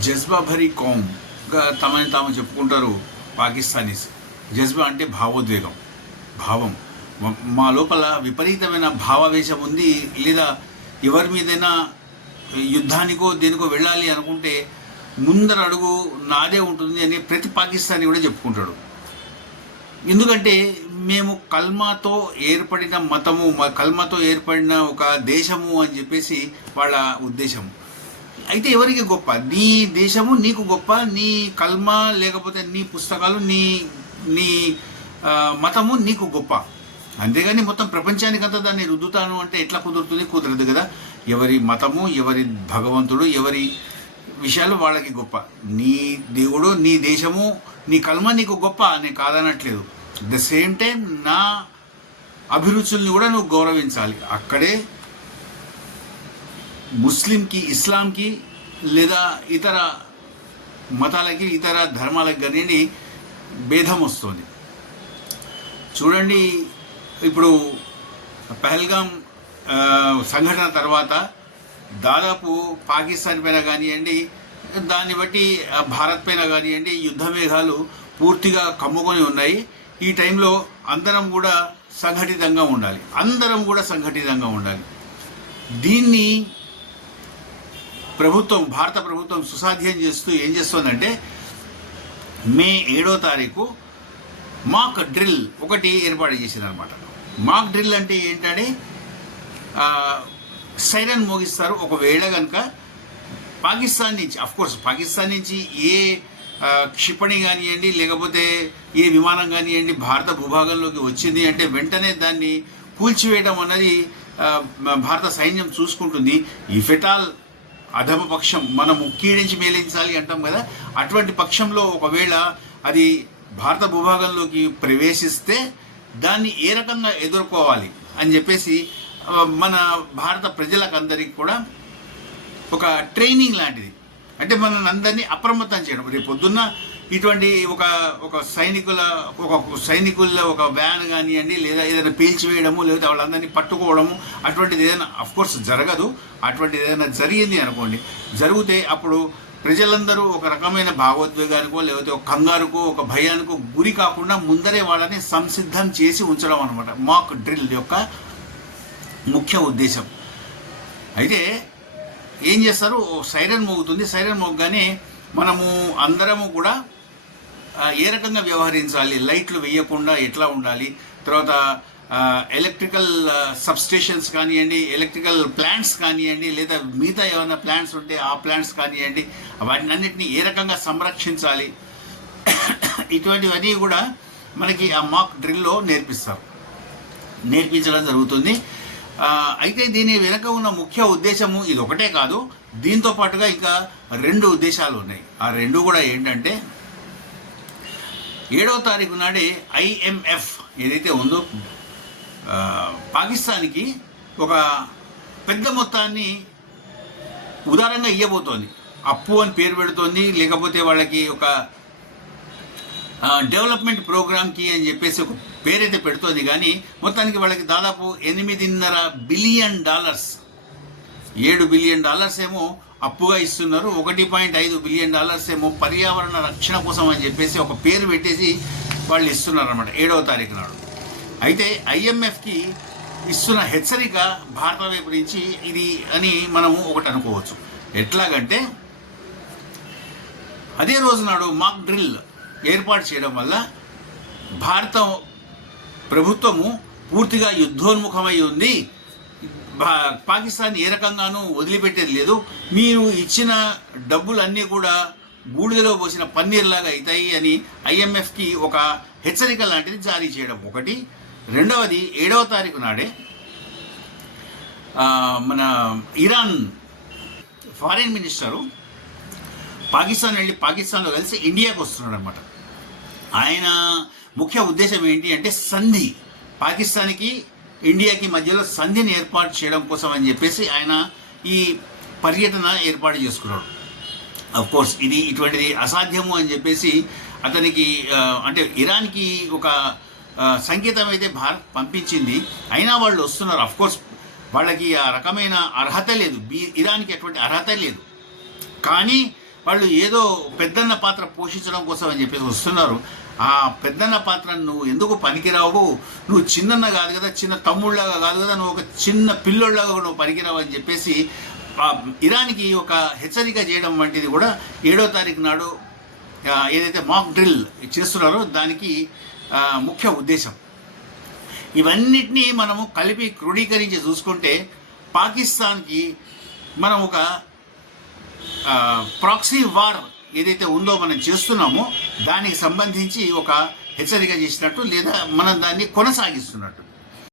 జజ్బా భరీ కౌమ్గా తమని తాము చెప్పుకుంటారు పాకిస్తానీస్. జజ్బా అంటే భావోద్వేగం భావం. మా లోపల విపరీతమైన భావావేశం ఉంది. లేదా ఎవరి మీదైనా యుద్ధానికో దేనికో వెళ్ళాలి అనుకుంటే ముందర అడుగు నాదే ఉంటుంది అని ప్రతి పాకిస్తానీ కూడా చెప్పుకుంటాడు. ఎందుకంటే మేము కల్మాతో ఏర్పడిన మతము మ- కల్మాతో ఏర్పడిన ఒక దేశము అని చెప్పేసి వాళ్ళ ఉద్దేశం. అయితే ఎవరికి గొప్ప? నీ దేశము నీకు గొప్ప నీ కల్మ లేకపోతే నీ పుస్తకాలు నీ నీ మతము నీకు గొప్ప. అంతేగాని మొత్తం ప్రపంచానికంతా దాన్ని రుద్దుతాను అంటే ఎట్లా కుదురుతుంది? కుదరదు కదా. ఎవరి మతము ఎవరి భగవంతుడు ఎవరి విషయాలు వాళ్ళకి గొప్ప. నీ దేవుడు నీ దేశము నీ కల్మ నీకు గొప్ప అని కాదనట్లేదు. ద సేమ్ టైం నా అభిరుచుల్ని కూడా నువ్వు గౌరవించాలి. అక్కడే ముస్లింకి ఇస్లాంకి లేదా ఇతర మతాలకి ఇతర ధర్మాలకు కానివ్వండి భేదం వస్తుంది. చూడండి ఇప్పుడు పహల్గాం సంఘటన తర్వాత దాదాపు పాకిస్తాన్ పైన కానివ్వండి దాన్ని బట్టి భారత్ పైన కానివ్వండి యుద్ధ మేఘాలు పూర్తిగా కమ్ముకొని ఉన్నాయి. ఈ టైంలో అందరం కూడా సంఘటితంగా ఉండాలి. అందరం కూడా సంఘటితంగా ఉండాలి. దీన్ని ప్రభుత్వం భారత ప్రభుత్వం సుసాధ్యం చేస్తూ ఏం చేస్తుందంటే మే ఏడో తారీఖు మాక్ డ్రిల్ ఒకటి ఏర్పాటు చేసింది అనమాట మాక్ డ్రిల్ అంటే ఏంటంటే సైరన్ మోగిస్తారు. ఒకవేళ కనుక పాకిస్తాన్ నుంచి కోర్స్ పాకిస్తాన్ నుంచి ఏ క్షిపణి కానివ్వండి లేకపోతే ఏ విమానం కానివ్వండి భారత భూభాగంలోకి వచ్చింది అంటే వెంటనే దాన్ని కూల్చివేయడం అన్నది భారత సైన్యం చూసుకుంటుంది. ఇఫెటాల్ అధమ పక్షం మనము కీడించి మేలించాలి అంటాం కదా. అటువంటి పక్షంలో ఒకవేళ అది భారత భూభాగంలోకి ప్రవేశిస్తే దాన్ని ఏ రకంగా ఎదుర్కోవాలి అని చెప్పేసి మన భారత ప్రజలకందరికీ కూడా ఒక ట్రైనింగ్ లాంటిది. అంటే మన అందరినీ అప్రమత్తం చేయడం. రేపు పొద్దున్న ఇటువంటి ఒక ఒక సైనికుల ఒక సైనికుల ఒక వ్యాన్ కానివ్వండి లేదా ఏదైనా పీల్చివేయడము లేదా వాళ్ళందరినీ పట్టుకోవడము అటువంటిది ఏదైనా కోర్స్ జరగదు. అటువంటిది ఏదైనా జరిగింది అనుకోండి. జరిగితే అప్పుడు ప్రజలందరూ ఒక రకమైన భావోద్వేగానికో లేకపోతే ఒక కంగారుకో ఒక భయానికో గురి కాకుండా ముందరే వాళ్ళని సంసిద్ధం చేసి ఉంచడం అనమాట మాక్ డ్రిల్ యొక్క ముఖ్య ఉద్దేశం. అయితే ఏం చేస్తారు? ఓ సైరన్ మోగుతుంది. సైరన్ మోగగానే మనము అందరము కూడా ఏ రకంగా వ్యవహరించాలి? లైట్లు వేయకుండా ఎట్లా ఉండాలి? తర్వాత ఎలక్ట్రికల్ సబ్స్టేషన్స్ కానివ్వండి ఎలక్ట్రికల్ ప్లాంట్స్ కానివ్వండి లేదా మిగతా ఏమైనా ప్లాంట్స్ ఉంటే ఆ ప్లాంట్స్ కానివ్వండి వాటిని అన్నింటినీ ఏ రకంగా సంరక్షించాలి? ఇటువంటివన్నీ కూడా మనకి ఆ మాక్ డ్రిల్లో నేర్పిస్తారు. నేర్పించడం జరుగుతుంది. అయితే దీని వెనక ఉన్న ముఖ్య ఉద్దేశము ఇది ఒకటే కాదు. దీంతో పాటుగా ఇంకా రెండు ఉద్దేశాలు ఉన్నాయి. ఆ రెండు కూడా ఏంటంటే ఏడవ తారీఖు నాడే ఐఎంఎఫ్ ఏదైతే ఉందో పాకిస్తాన్కి ఒక పెద్ద మొత్తాన్ని ఉదారంగా ఇవ్వబోతోంది అప్పు అని పేరు పెడుతోంది లేకపోతే వాళ్ళకి ఒక డెవలప్మెంట్ ప్రోగ్రామ్కి అని చెప్పేసి ఒక పేరైతే పెడుతోంది. కానీ మొత్తానికి వాళ్ళకి దాదాపు ఎనిమిదిన్నర బిలియన్ డాలర్స్ ఏడు బిలియన్ డాలర్స్ ఏమో అప్పుగా ఇస్తున్నారు. ఒకటి పాయింట్ ఐదు బిలియన్ డాలర్స్ ఏమో పర్యావరణ రక్షణ కోసం అని చెప్పేసి ఒక పేరు పెట్టేసి వాళ్ళు ఇస్తున్నారు అనమాట ఏడవ తారీఖు నాడు. అయితే ఐఎంఎఫ్కి ఇస్తున్న హెచ్చరిక భారత వైపు నుంచి ఇది అని మనము ఒకటి అనుకోవచ్చు. ఎట్లాగంటే అదే రోజు నాడు మాక్ డ్రిల్ ఏర్పాటు చేయడం వల్ల భారత ప్రభుత్వము పూర్తిగా యుద్ధోన్ముఖమై ఉంది. పాకిస్తాన్ ఏ రకంగానూ వదిలిపెట్టేది లేదు. మీరు ఇచ్చిన డబ్బులన్నీ కూడా బూడిదలో పోసిన పన్నీర్లాగా అవుతాయి అని ఐఎంఎఫ్కి ఒక హెచ్చరిక లాంటిది జారీ చేయడం ఒకటి. రెండవది ఏడవ తారీఖు నాడే మన ఇరాన్ ఫారిన్ మినిస్టరు పాకిస్తాన్ వెళ్ళి పాకిస్తాన్లో కలిసి ఇండియాకు వస్తున్నాడు అనమాట ఆయన ముఖ్య ఉద్దేశం ఏంటి అంటే సంధి. పాకిస్తాన్కి ఇండియాకి మధ్యలో సంధిని ఏర్పాటు చేయడం కోసం అని చెప్పేసి ఆయన ఈ పర్యటన ఏర్పాటు చేసుకున్నాడు. అఫ్ కోర్స్ ఇది ఇటువంటిది అసాధ్యము అని చెప్పేసి అతనికి అంటే ఇరాన్కి ఒక సంకేతం అయితే భారత్ పంపించింది. అయినా వాళ్ళు వస్తున్నారు. అఫ్ కోర్స్ వాళ్ళకి ఆ రకమైన అర్హత లేదు. బీ ఇరాన్కి అటువంటి అర్హత లేదు. కానీ వాళ్ళు ఏదో పెద్దన్న పాత్ర పోషించడం కోసం అని చెప్పేసి వస్తున్నారు. ఆ పెద్దన్న పాత్ర నువ్వు ఎందుకు పనికిరావు? నువ్వు చిన్నన్న కాదు కదా చిన్న తమ్ముళ్ళగా కాదు కదా నువ్వు ఒక చిన్న పిల్లోళ్ళగా నువ్వు పనికిరావు అని చెప్పేసి ఇరానికి ఇరాన్కి ఒక హెచ్చరిక చేయడం వంటిది కూడా ఏడో తారీఖు నాడు ఏదైతే మాక్ డ్రిల్ చేస్తున్నారో దానికి ముఖ్య ఉద్దేశం. ఇవన్నిటినీ మనము కలిపి క్రోడీకరించి చూసుకుంటే పాకిస్తాన్కి మనం ఒక ప్రాక్సీ వార్ ఏదైతే ఉందో మనం చేస్తున్నామో దానికి సంబంధించి ఒక హెచ్చరిక చేసినట్టు లేదా మనం దాన్ని కొనసాగిస్తున్నట్టు.